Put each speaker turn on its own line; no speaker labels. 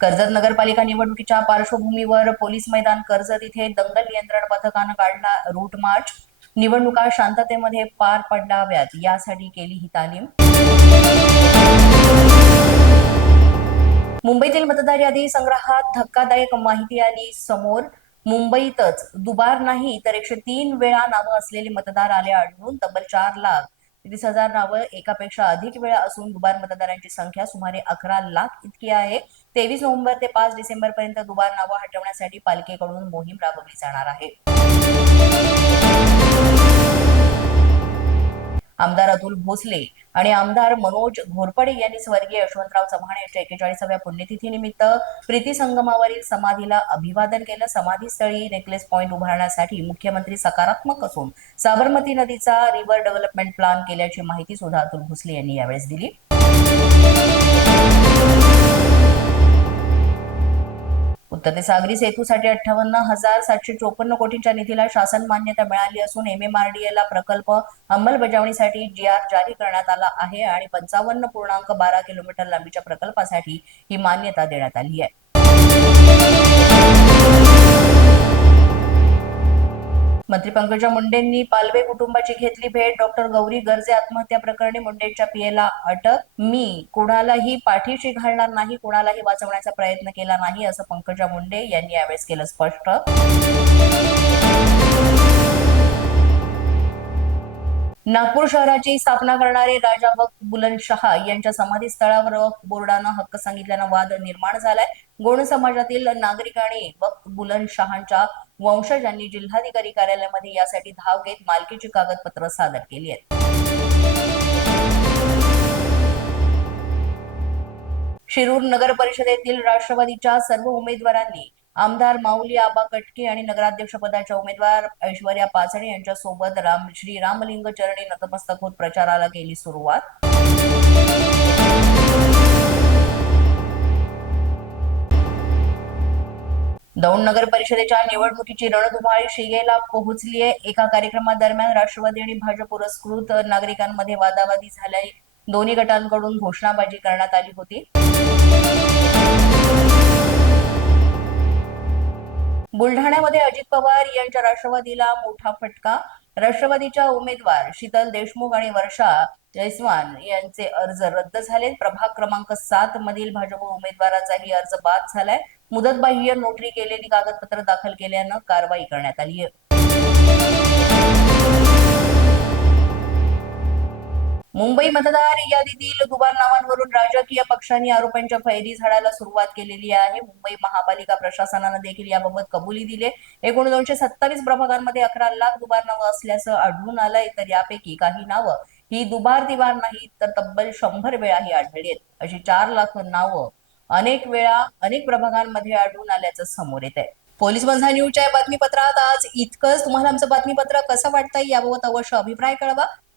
कर्जत नगरपालिका निवडणुकीच्या पार्श्वभूमीवर पोलीस मैदान कर्जत इथे दंगल नियंत्रण पथकानं काढला रूट मार्च निवडणुका शांततेमध्ये पार पडाव्यात यासाठी केली ही तालीम. मुंबईतील मतदार यादी संग्रहात धक्कादायक माहिती आली समोर. मुंबईतच दुबार नाही तर एकशे तीन वेळा नावं असलेले मतदार आले आढळून तब्बल चार लाख तीस हजार नावं एकापेक्षा अधिक वेळा असून दुबार मतदारांची संख्या सुमारे अकरा लाख इतकी आहे. तेवीस नोव्हेंबर ते पाच डिसेंबर पर्यंत दुबार नावं हटवण्यासाठी पालिकेकडून मोहीम राबवली जाणार आहे. आमदार अतुल भोसले आणि आमदार मनोज घोरपडे यांनी स्वर्गीय यशवंतराव चव्हाण यांच्या एकेचाळीसाव्या पुण्यतिथीनिमित्त प्रीती संगमावरील समाधीला अभिवादन केलं. समाधीस्थळी नेकलेस पॉईंट उभारण्यासाठी मुख्यमंत्री सकारात्मक असून साबरमती नदीचा रिव्हर डेव्हलपमेंट प्लान केल्याची माहिती सुद्धा अतुल भोसले यांनी यावेळेस दिली. उत्तर ते सागरी सेतूसाठी अठ्ठावन्न हजार सातशे चोपन्न कोटींच्या निधीला शासन मान्यता मिळाली असून एमएमआरडीए ला प्रकल्प अंमलबजावणीसाठी जी आर जारी करण्यात आला आहे आणि पंचावन्न पूर्णांक बारा किलोमीटर लांबीच्या प्रकल्पासाठी ही मान्यता देण्यात आली आहे. मंत्री पंकजा मुंडेंनी पालवे कुटुंबाची घेतली भेट. डॉक्टर गौरी गर्जे आत्महत्या प्रकरणी मुंडेंच्या पियेला अटक. मी कुणालाही पाठीशी घालणार नाही कुणालाही वाचवण्याचा प्रयत्न केला नाही असं पंकजा मुंडे यांनी यावेळेस केलं स्पष्ट. नागपूर शहराची स्थापना करणारे राजा वक्त बुलंदशहा यांच्या समाधीस्थळावर वक्फ बोर्डानं हक्क सांगितल्यानं वाद निर्माण झालाय. गोंड समाजातील नागरिकांनी वक्त वंशज वंशजांनी जिल्हाधिकारी कार्यालयामध्ये यासाठी धाव घेत मालकीची कागदपत्र सादर केली आहेत. शिरूर नगर परिषदेतील राष्ट्रवादीच्या सर्व उमेदवारांनी आमदार माऊली आबा कटके आणि नगराध्यक्ष पदाच्या उमेदवार ऐश्वर्या पाचणे यांच्या सोबत राम श्री रामलिंग चरणी नतमस्तक होत प्रचाराला केली सुरुवात. दौंड नगर परिषदेच्या निवडणुकीची रणधुमाळी शिगेला पोहोचली आहे एका कार्यक्रमादरम्यान राष्ट्रवादी आणि भाजप पुरस्कृत नागरिकांमध्ये वादावादी झाल्या दोन्ही गटांकडून घोषणाबाजी करण्यात आली होती. बुलढाण्यामध्ये अजित पवार यांच्या राष्ट्रवादीला मोठा फटका राष्ट्रवादीच्या उमेदवार शीतल देशमुख आणि वर्षा जयस्वान यांचे अर्ज रद्द झाले प्रभाग क्रमांक सात मधील भाजप उमेदवाराचाही अर्ज बाद झालाय. मुदतबाह्य नोटरी केलेली कागदपत्र दाखल केल्यानं कारवाई करण्यात आली आहे मुंबई मतदार यादीतील दुबार नावांवरून राजकीय पक्षांनी आरोपांच्या फैरी झाडाला सुरुवात केलेली आहे. मुंबई महापालिका प्रशासनानं देखील याबाबत कबुली दिली. एकूण दोनशे सत्तावीस प्रभागांमध्ये अकरा लाख दुबार नावं असल्याचं आढळून आलंय. तर यापैकी काही नावं ही दुबार दिवार नाहीत तर तब्बल शंभर वेळा ही आढळली आहेत. अशी चार लाख नावं अनेक वेळा अनेक प्रभागांमध्ये आढळून आल्याचं समोर येत आहे पोलीस बंधा न्यूजच्या बातमीपत्रात आज इतकंच. तुम्हाला आमचं बातमीपत्र कसं वाटतंय याबाबत अवश्य अभिप्राय कळवा.